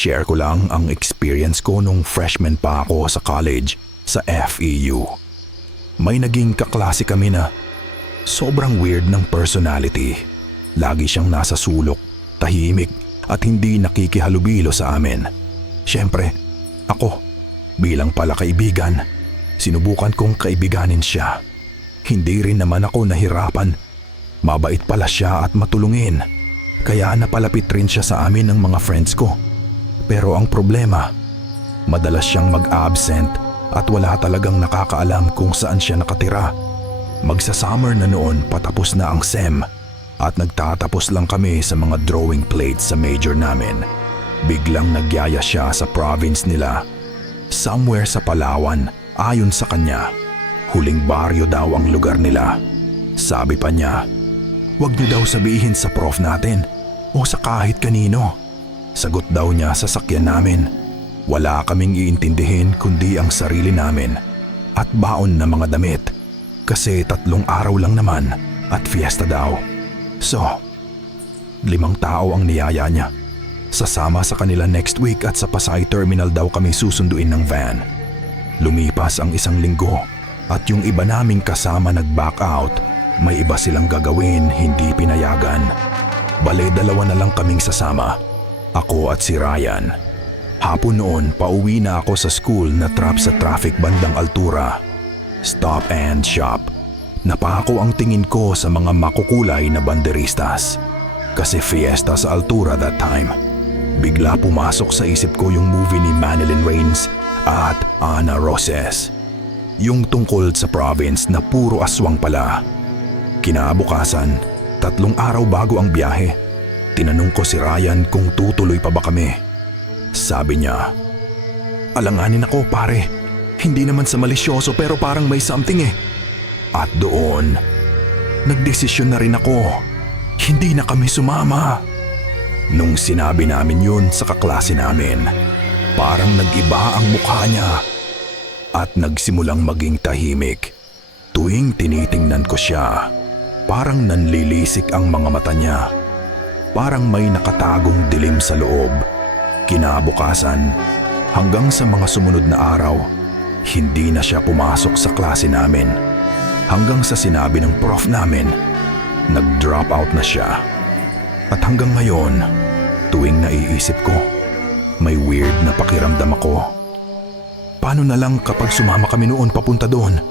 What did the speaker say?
Share ko lang ang experience ko nung freshman pa ako sa college sa FEU. May naging kaklase kami na sobrang weird ng personality. Lagi siyang nasa sulok, tahimik at hindi nakikihalubilo sa amin. Siyempre, ako bilang pala kaibigan, sinubukan kong kaibiganin siya. Hindi rin naman ako nahirapan. Mabait pala siya at matulungin. Kaya napalapit rin siya sa amin ng mga friends ko. Pero ang problema, madalas siyang mag-absent at wala talagang nakakaalam kung saan siya nakatira. Magsa-summer na noon patapos na ang SEM at nagtatapos lang kami sa mga drawing plates sa major namin. Biglang nagyaya siya sa province nila. Somewhere sa Palawan, ayon sa kanya. Huling baryo daw ang lugar nila. Sabi pa niya, "Huwag niyo daw sabihin sa prof natin o sa kahit kanino." Sagot daw niya sa sakyan namin. Wala kaming iintindihin kundi ang sarili namin at baon na mga damit. Kasi 3 araw lang naman at fiesta daw. So, 5 tao ang niyaya niya. Sasama sa kanila next week at sa Pasay Terminal daw kami susunduin ng van. Lumipas ang 1 linggo at yung iba naming kasama nag-back out. May iba silang gagawin, hindi pinayagan. Bale 2 na lang kaming sasama. Ako at si Ryan. Hapon noon, pauwi na ako sa school na trap sa traffic bandang Altura. Stop and shop. Napako ang tingin ko sa mga makukulay na banderistas. Kasi fiesta sa Altura that time. Bigla pumasok sa isip ko yung movie ni Manilyn Reigns at Ana Roses. Yung tungkol sa province na puro aswang pala. Kinabukasan, 3 araw bago ang biyahe, tinanong ko si Ryan kung tutuloy pa ba kami. Sabi niya, "Alanganin ako pare, hindi naman sa malisyoso pero parang may something eh." At doon, nagdesisyon na rin ako, hindi na kami sumama. Nung sinabi namin yun sa kaklase namin, parang nag-iba ang mukha niya at nagsimulang maging tahimik. Tuwing tinitingnan ko siya, parang nanlilisik ang mga mata niya. Parang may nakatagong dilim sa loob. Kinabukasan, hanggang sa mga sumunod na araw, hindi na siya pumasok sa klase namin. Hanggang sa sinabi ng prof namin, nag-drop out na siya. At hanggang ngayon, tuwing naiisip ko, may weird na pakiramdam ako. Paano na lang kapag sumama kami noon papunta doon?